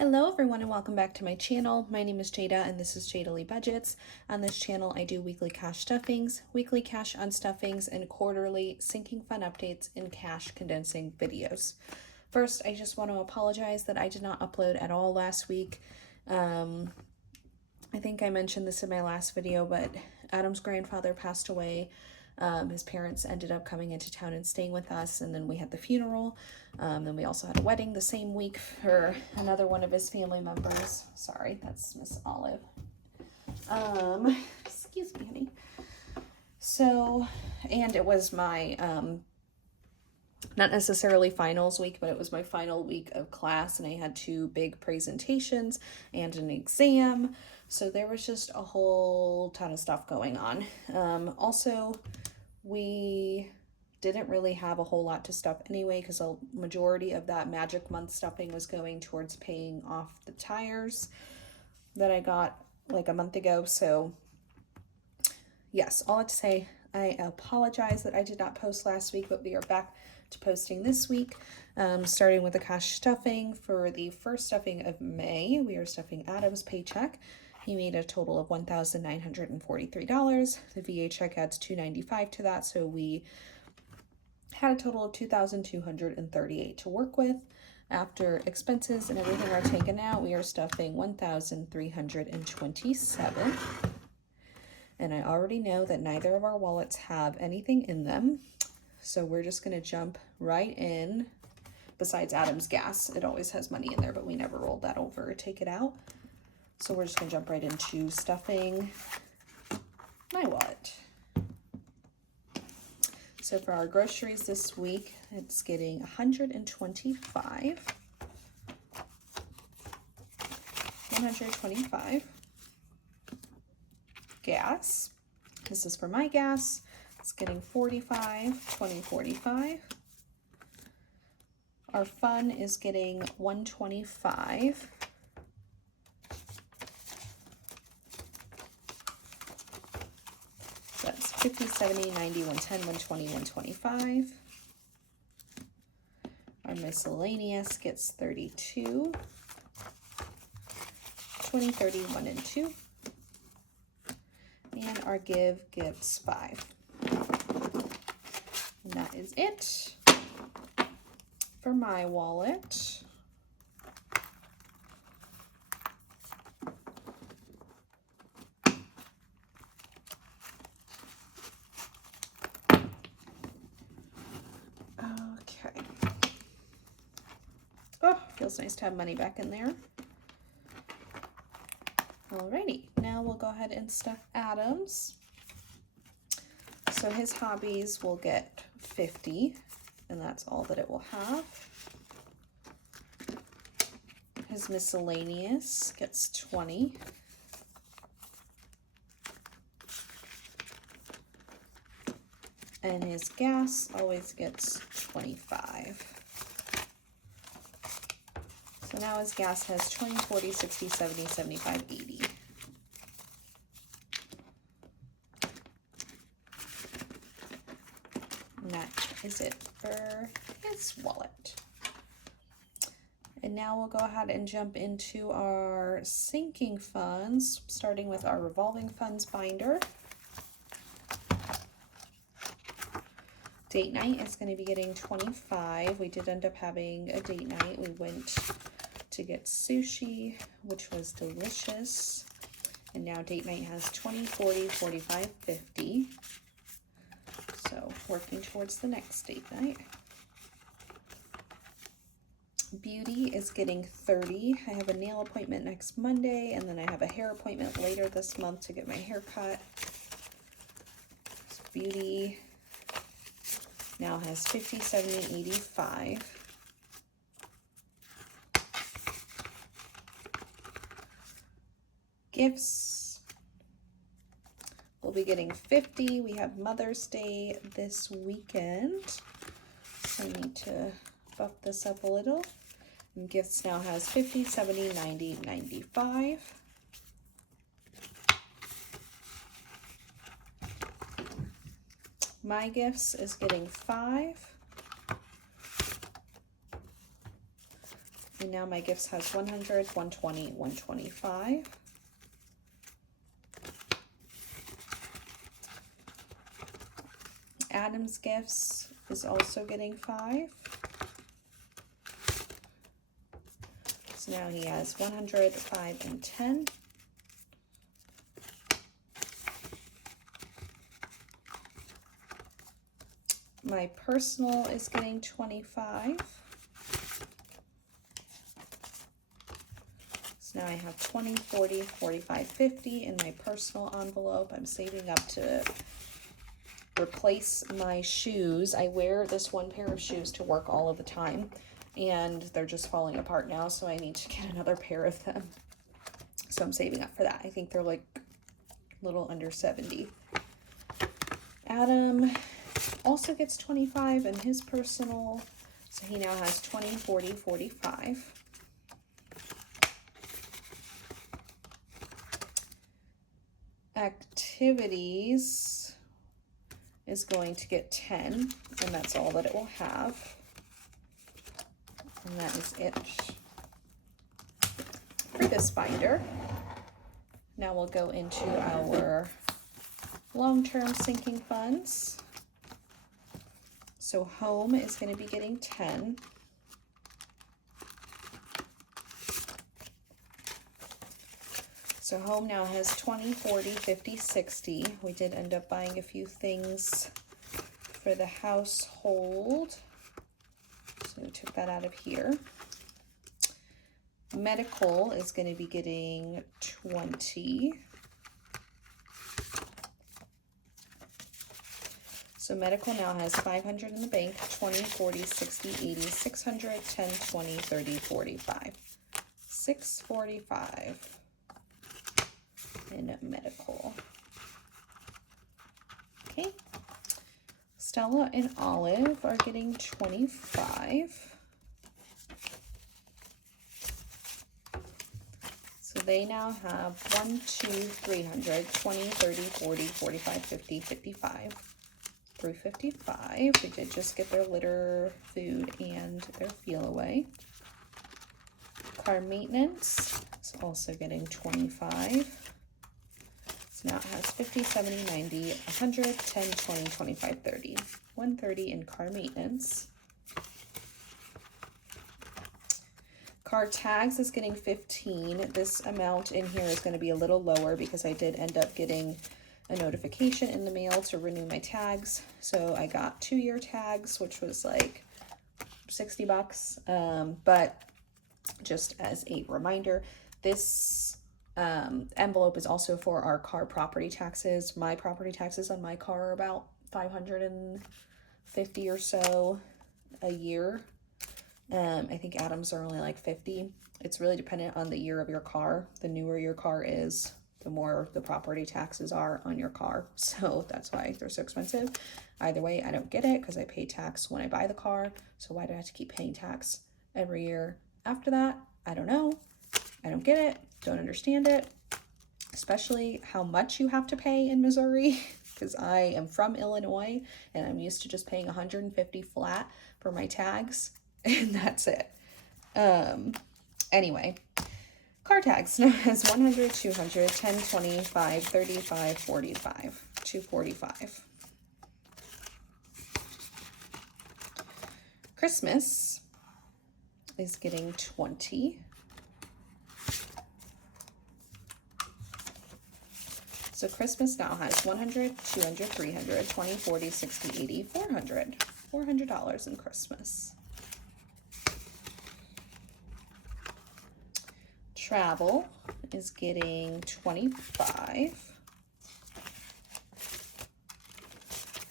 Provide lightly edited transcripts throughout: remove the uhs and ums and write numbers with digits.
Hello everyone and welcome back to my channel. My name is Jada and this is Jada Lee Budgets. On this channel I do weekly cash stuffings, weekly cash unstuffings, and quarterly sinking fun updates and cash condensing videos. First, I just want to apologize that I did not upload at all last week. I think I mentioned this in my last video, but Adam's grandfather passed away. His parents ended up coming into town and staying with us, and then we had the funeral. Then we also had a wedding the same week for another one of his family members. Sorry, that's Miss Olive. Excuse me, honey. So, and it was my, not necessarily finals week, but it was my final week of class, and I had two big presentations and an exam. So there was just a whole ton of stuff going on. Also, we didn't really have a whole lot to stuff anyway, because a majority of that Magic Month stuffing was going towards paying off the tires that I got like a month ago. So yes, all I have to say, I apologize that I did not post last week, but we are back to posting this week, starting with the cash stuffing. For the first stuffing of May, we are stuffing Adam's paycheck. He made a total of $1,943. The VA check adds $295 to that, so we had a total of $2,238 to work with. After expenses and everything are taken out, we are stuffing $1,327. And I already know that neither of our wallets have anything in them, so we're just going to jump right in. Besides Adam's gas, it always has money in there, but we never rolled that over or take it out. So we're just going to jump right into stuffing my wallet. So for our groceries this week, it's getting $125. Gas. This is for my gas. It's getting $45, $20, $45. Our fun is getting $125. That's 50, 70, 90, 110, 120, 125. Our miscellaneous gets 32, 20, 30, 1 and 2. And our give gets 5. And that is it for my wallet. Okay. Oh, feels nice to have money back in there. Alrighty, now we'll go ahead and stuff Adam's. So his hobbies will get 50, and that's all that it will have. His miscellaneous gets 20. And his gas always gets 25. So now his gas has 20, 40, 60, 70, 75, 80. And that is it for his wallet. And now we'll go ahead and jump into our sinking funds, starting with our revolving funds binder. Date night is going to be getting 25. We did end up having a date night. We went to get sushi, which was delicious. And now date night has 20, 40, 45, 50. So working towards the next date night. Beauty is getting 30. I have a nail appointment next Monday, and then I have a hair appointment later this month to get my hair cut. So Beauty now has 50, 70, 85. Gifts, we'll be getting 50. We have Mother's Day this weekend, so I need to buff this up a little. And gifts now has 50, 70, 90, 95. My Gifts is getting 5. And now my gifts has 100, 120, 125. Adam's gifts is also getting 5. So now he has 100, 5, and 10. My personal is getting 25. So now I have 20, 40, 45, 50 in my personal envelope. I'm saving up to replace my shoes. I wear this one pair of shoes to work all of the time, and they're just falling apart now, so I need to get another pair of them. So I'm saving up for that. I think they're like a little under 70. Adam also gets 25 in his personal, so he now has 20, 40, 45. Activities is going to get 10, and that's all that it will have. And that is it for this binder. Now we'll go into our long-term sinking funds. So home is going to be getting 10. So home now has 20, 40, 50, 60. We did end up buying a few things for the household. So we took that out of here. Medical is going to be getting 20. So medical now has 500 in the bank, 20, 40, 60, 80, 600, 10, 20, 30, 45. 645 in medical. Okay. Stella and Olive are getting 25. So they now have 1, 2, 300, 20, 30, 40, 45, 50, 55. Through 55. We did just get their litter, food, and their feel away. Car maintenance is also getting 25. So now it has 50, 70, 90, 100, 10, 20, 25, 30. 130 in car maintenance. Car tags is getting 15. This amount in here is going to be a little lower because I did end up getting a notification in the mail to renew my tags. So I got 2-year tags, which was like 60 bucks. But just as a reminder, this envelope is also for our car property taxes. My property taxes on my car are about $550 or so a year. I think Adam's are only like 50. It's really dependent on the year of your car. The newer your car is, the more the property taxes are on your car. So that's why they're so expensive. Either way, I don't get it because I pay tax when I buy the car. So why do I have to keep paying tax every year after that? I don't know. I don't get it. Don't understand it. Especially how much you have to pay in Missouri, because I am from Illinois and I'm used to just paying $150 flat for my tags, and that's it. Anyway. Car tags now has 100, 200, 10, 25, 35, 45, 245. Christmas is getting 20. So Christmas now has 100, 200, 300, 20, 40, 60, 80, 400. $400 in Christmas. Travel is getting 25.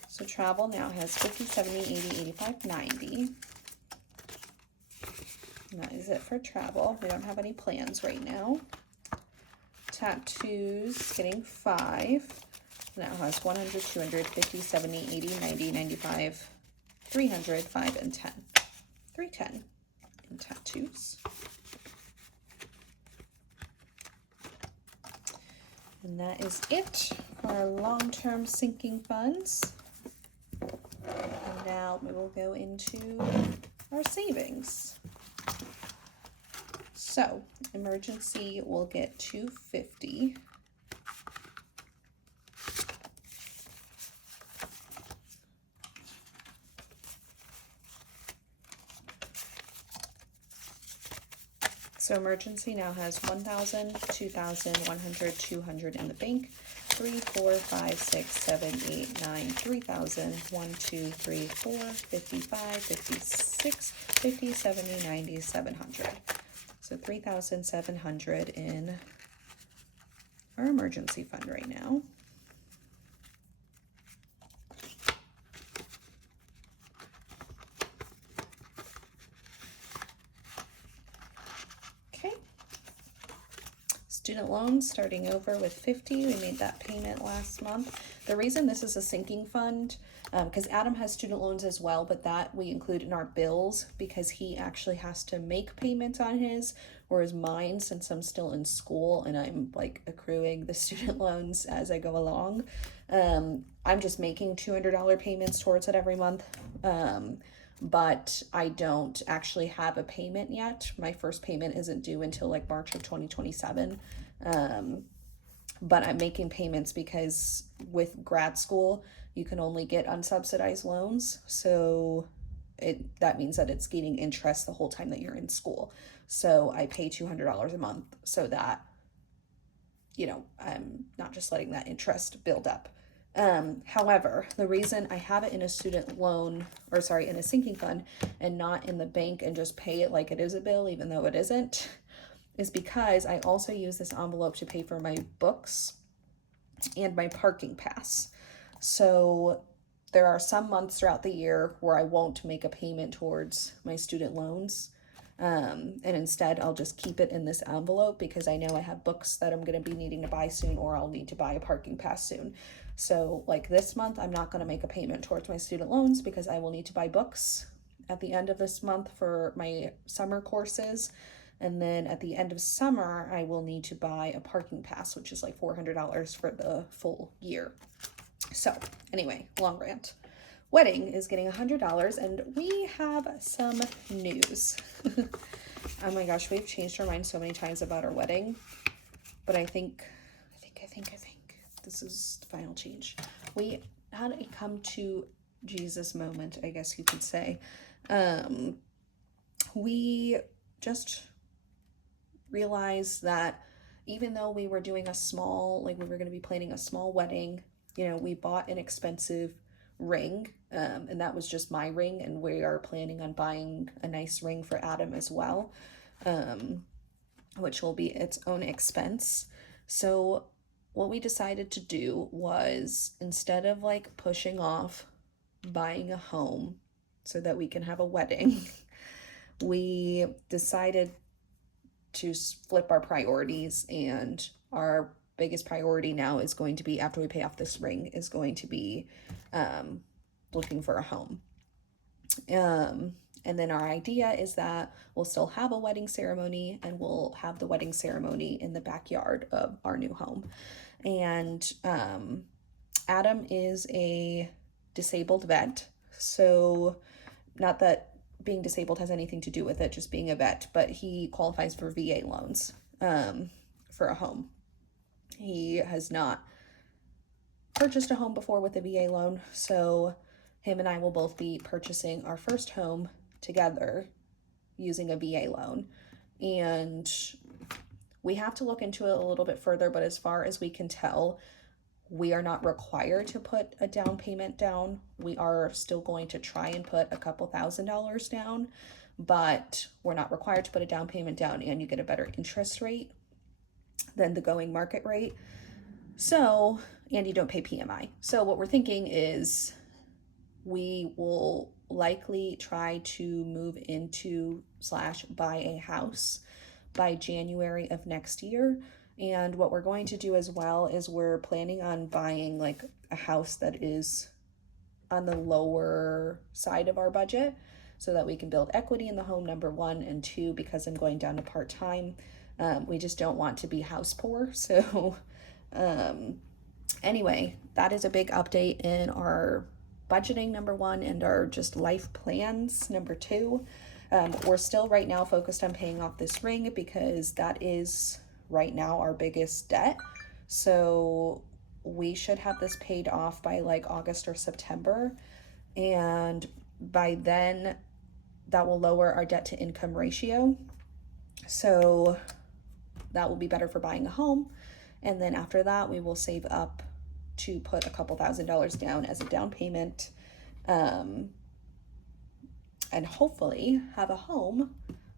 So travel now has 50, 70, 80, 85, 90. And that is it for travel. We don't have any plans right now. Tattoos getting 5. Now has 100, 200, 50, 70, 80, 90, 95, 300, 5, and 10. 310 in tattoos. And that is it for our long-term sinking funds. And now we will go into our savings. So emergency will get $250. So emergency now has 1,000, 2,000, 100, 200 in the bank. 3, 4, 5, 6, 7, 8, 9, 3,000, 1, 2, 3, 4, 55, 56, 50, 70, 90, 700. So 3,700 in our emergency fund right now. Okay. Student loans, starting over with 50. We made that payment last month. The reason this is a sinking fund, because Adam has student loans as well, but that we include in our bills because he actually has to make payments on his, whereas mine, since I'm still in school and I'm like accruing the student loans as I go along, I'm just making $200 payments towards it every month. But I don't actually have a payment yet. My first payment isn't due until like March of 2027. But I'm making payments because with grad school, you can only get unsubsidized loans. So that means that it's gaining interest the whole time that you're in school. So I pay $200 a month so that, you know, I'm not just letting that interest build up. However, the reason I have it in a student loan, or sorry, in a sinking fund and not in the bank and just pay it like it is a bill, even though it isn't, is because I also use this envelope to pay for my books and my parking pass. So there are some months throughout the year where I won't make a payment towards my student loans. And instead I'll just keep it in this envelope because I know I have books that I'm going to be needing to buy soon, or I'll need to buy a parking pass soon. So like this month, I'm not going to make a payment towards my student loans because I will need to buy books at the end of this month for my summer courses. And then at the end of summer, I will need to buy a parking pass, which is like $400 for the full year. So anyway, long rant. Wedding is getting $100, and we have some news. Oh my gosh, we've changed our mind so many times about our wedding, but I think this is the final change. We had a come to Jesus moment, I guess you could say. We just realized that even though we were doing a small, like we were going to be planning a small wedding, you know, we bought an expensive ring, and that was just my ring, and we are planning on buying a nice ring for Adam as well, which will be its own expense. So what we decided to do was, instead of like pushing off buying a home so that we can have a wedding, we decided to flip our priorities, and our biggest priority now is going to be, after we pay off this ring, is going to be looking for a home. And then our idea is that we'll still have a wedding ceremony, and we'll have the wedding ceremony in the backyard of our new home. And Adam is a disabled vet, so not that being disabled has anything to do with it, just being a vet, but he qualifies for VA loans for a home. He has not purchased a home before with a VA loan, so him and I will both be purchasing our first home together using a VA loan. And we have to look into it a little bit further, but as far as we can tell, we are not required to put a down payment down. We are still going to try and put a couple $1,000s down, but we're not required to put a down payment down, and you get a better interest rate than the going market rate. So, and you don't pay PMI. So what we're thinking is we will likely try to move into / buy a house by January of next year. And what we're going to do as well is we're planning on buying like a house that is on the lower side of our budget so that we can build equity in the home, number one, and two, because I'm going down to part-time. We just don't want to be house poor. So anyway, that is a big update in our budgeting, number one, and our just life plans, number two. We're still right now focused on paying off this ring because that is right now our biggest debt. So we should have this paid off by like August or September. And by then that will lower our debt to income ratio. So that will be better for buying a home. And then after that, we will save up to put a couple $1,000s down as a down payment. And hopefully have a home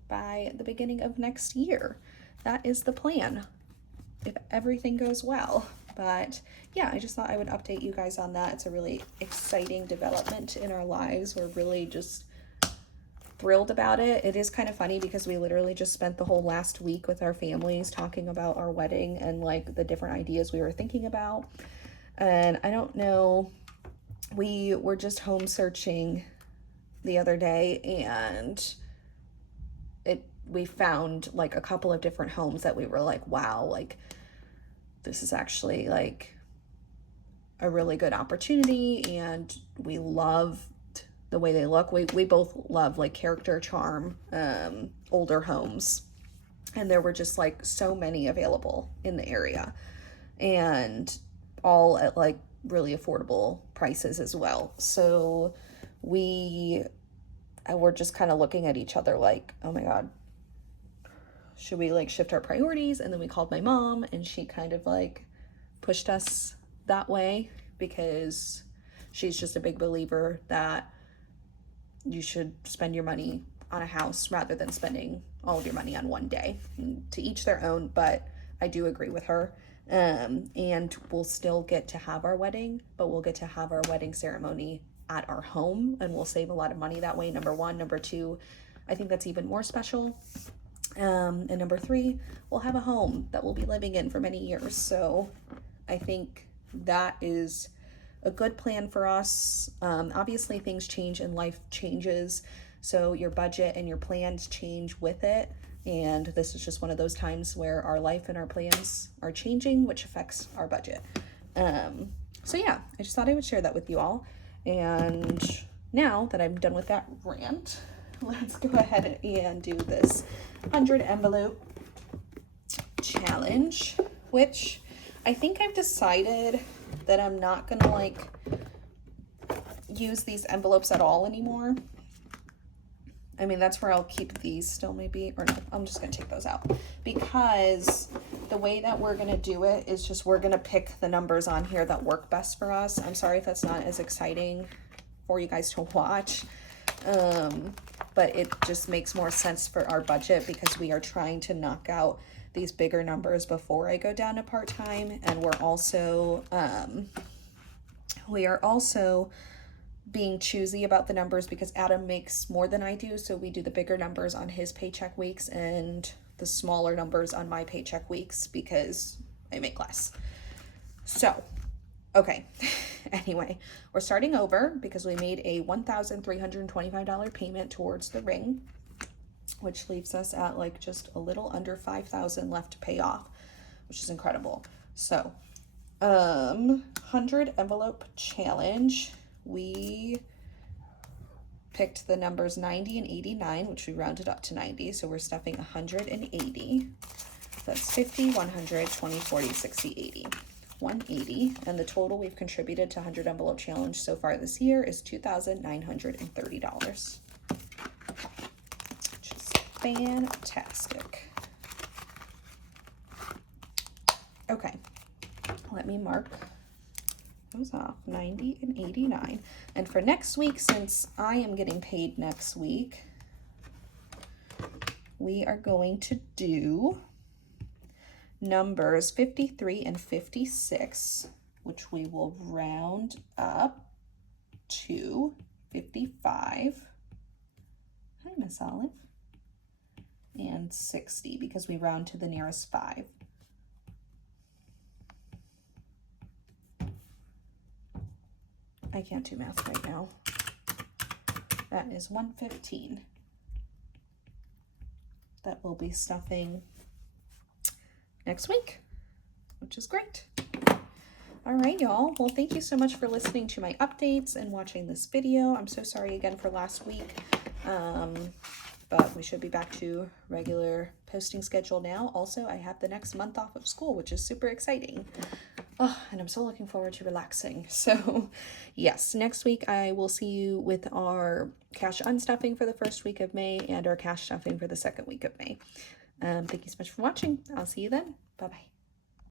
by the beginning of next year. That is the plan, if everything goes well. But yeah, I just thought I would update you guys on that. It's a really exciting development in our lives. We're really just thrilled about it. It is kind of funny because we literally just spent the whole last week with our families talking about our wedding and like the different ideas we were thinking about. And I don't know, we were just home searching the other day, and we found like a couple of different homes that we were like, wow, like this is actually like a really good opportunity, and we loved the way they look. We both love like character, charm, older homes, and there were just like so many available in the area, and all at like really affordable prices as well. So we were just kind of looking at each other like, oh my God, should we like shift our priorities? And then we called my mom, and she kind of like pushed us that way because she's just a big believer that you should spend your money on a house rather than spending all of your money on one day. And to each their own, but I do agree with her. And we'll still get to have our wedding, but we'll get to have our wedding ceremony at our home, and we'll save a lot of money that way, number one. Number two, I think that's even more special. And number three, we'll have a home that we'll be living in for many years. So I think that is a good plan for us. Obviously things change and life changes, so your budget and your plans change with it. And this is just one of those times where our life and our plans are changing, which affects our budget. So yeah, I just thought I would share that with you all. And now that I'm done with that rant, let's go ahead and do this 100 envelope challenge, which I think I've decided that I'm not gonna like use these envelopes at all anymore. I mean, that's where I'll keep these still maybe, or no, I'm just gonna take those out, because the way that we're gonna do it is just, we're gonna pick the numbers on here that work best for us. I'm sorry if that's not as exciting for you guys to watch, but it just makes more sense for our budget because we are trying to knock out these bigger numbers before I go down to part-time. And we're also, being choosy about the numbers because Adam makes more than I do. So we do the bigger numbers on his paycheck weeks and the smaller numbers on my paycheck weeks because I make less. So, okay. Anyway, we're starting over because we made a $1,325 payment towards the ring, which leaves us at like just a little under $5,000 left to pay off, which is incredible. So, 100 envelope challenge. We picked the numbers 90 and 89, which we rounded up to 90. So we're stuffing 180. That's 50, 100, 20, 40, 60, 80. 180. And the total we've contributed to 100 envelope challenge so far this year is $2,930. Which is fantastic. Okay. Let me mark those off, 90 and 89. And for next week, since I am getting paid next week, we are going to do numbers 53 and 56, which we will round up to 55. Hi, Miss Olive. And 60, because we round to the nearest 5. I can't do math right now. That is 115. That we'll be stuffing next week, which is great. All right, y'all. Well, thank you so much for listening to my updates and watching this video. I'm so sorry again for last week. but we should be back to regular posting schedule now. Also, I have the next month off of school, which is super exciting. Oh, and I'm so looking forward to relaxing. So yes, next week I will see you with our cash unstuffing for the first week of May and our cash stuffing for the second week of May. Thank you so much for watching. I'll see you then. Bye-bye.